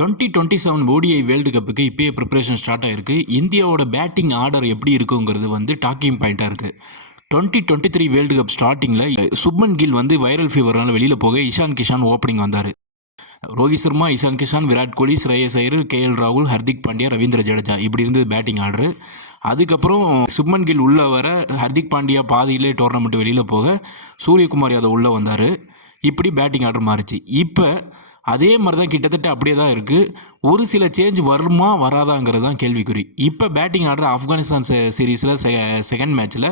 2027 ODI world கப்புக்கு இப்போயே preparation start ஆகிருக்கு. இந்தியாவோட பேட்டிங் ஆர்டர் எப்படி இருக்குங்கிறது டாக்கிங் பாயிண்ட்டாக இருக்குது. 2023 வேர்ல்டு கப் ஸ்டார்டிங்கில் சுப்மன் கில் வைரல் ஃபீவர்னால வெளியில் போக இஷான் கிஷான் ஓப்பனிங் வந்தார். ரோஹித் சர்மா, இஷான் கிஷான், விராட் கோலி, ஸ்ரேயஸ் ஐயர், கேஎல் ராகுல், ஹர்திக் பாண்டியா, ரவீந்திர ஜடேஜா இப்படி இருந்தது பேட்டிங் ஆர்டரு. அதுக்கப்புறம் சுப்மன் கில் உள்ளே வர ஹர்திக் பாண்டியா பாதியிலே டோர்னமெண்ட் வெளியில் போக சூரியகுமார் யாதவ் உள்ளே வந்தார். இப்படி பேட்டிங் ஆர்டர் மாறிச்சு. இப்போ அதே மாதிரி தான் கிட்டத்தட்ட அப்படியே தான் இருக்குது. ஒரு சில சேஞ்ச் வருமா வராதாங்கிறது தான் கேள்விக்குறி. இப்போ பேட்டிங் ஆர்டர் ஆப்கானிஸ்தான் சீரீஸில் செகண்ட் மேட்ச்சில்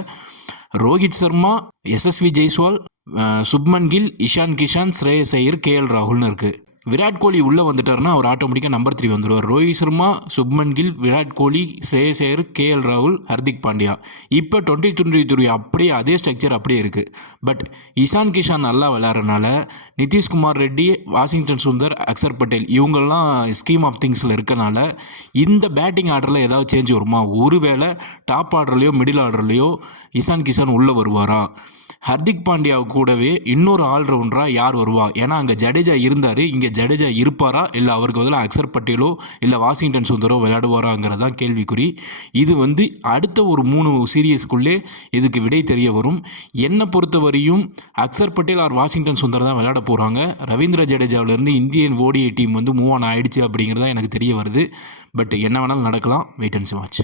ரோஹித் சர்மா, எஸ்எஸ்வி ஜெய்ஸ்வால், சுப்மன் கில், இஷான் கிஷான், ஸ்ரேயஸ் ஐயர், கேஎல் ராகுல்னு இருக்குது. விராட் கோலி உள்ளே வந்துட்டார்னா அவர் ஆட்டோமேட்டிக்காக நம்பர் 3 வந்துடுவார். ரோஹித் சர்மா, சுப்மன் கில், விராட் கோலி, ஸ்ரேயஸ் ஐயர், கேஎல் ராகுல், ஹர்திக் பாண்டியா. இப்போ 2023 அப்படியே அதே ஸ்ட்ரக்சர் அப்படியே இருக்குது. பட் இஷான் கிஷான் நல்லா விளையாடுறதுனால நிதிஷ்குமார் ரெட்டி, வாஷிங்டன் சுந்தர், அக்சர் பட்டேல் இவங்கெல்லாம் ஸ்கீம் ஆஃப் திங்ஸில் இருக்கனால இந்த பேட்டிங் ஆர்டரில் ஏதாவது சேஞ்ச் வருமா? ஒருவேளை டாப் ஆர்டர்லையோ மிடில் ஆர்டர்லையோ இஷான் கிஷான் உள்ளே வருவாரா? ஹர்திக் பாண்டியா கூடவே இன்னொரு ஆல்ரவுண்டராக யார் வருவா? ஏன்னா அங்கே ஜடேஜா இருந்தார், இங்கே ஜடேஜா இருப்பாரா, இல்லை அவருக்கு பதிலாக அக்சர் பட்டேலோ இல்லை வாஷிங்டன் சுந்தரோ விளையாடுவாராங்கிறது தான் கேள்விக்குறி. இது அடுத்த ஒரு 3 சீரியஸ்க்குள்ளே இதுக்கு விடை தெரிய வரும். என்னை பொறுத்தவரையும் அக்சர் பட்டேல் ஆர் வாஷிங்டன் சுந்தர் தான் விளையாட போகிறாங்க. ரவீந்திர ஜடேஜாவிலேருந்து Indian ODI team move on ஆயிடுச்சு அப்படிங்கிறதா எனக்கு தெரிய வருது. பட் என்ன வேணாலும் நடக்கலாம். Wait and watch.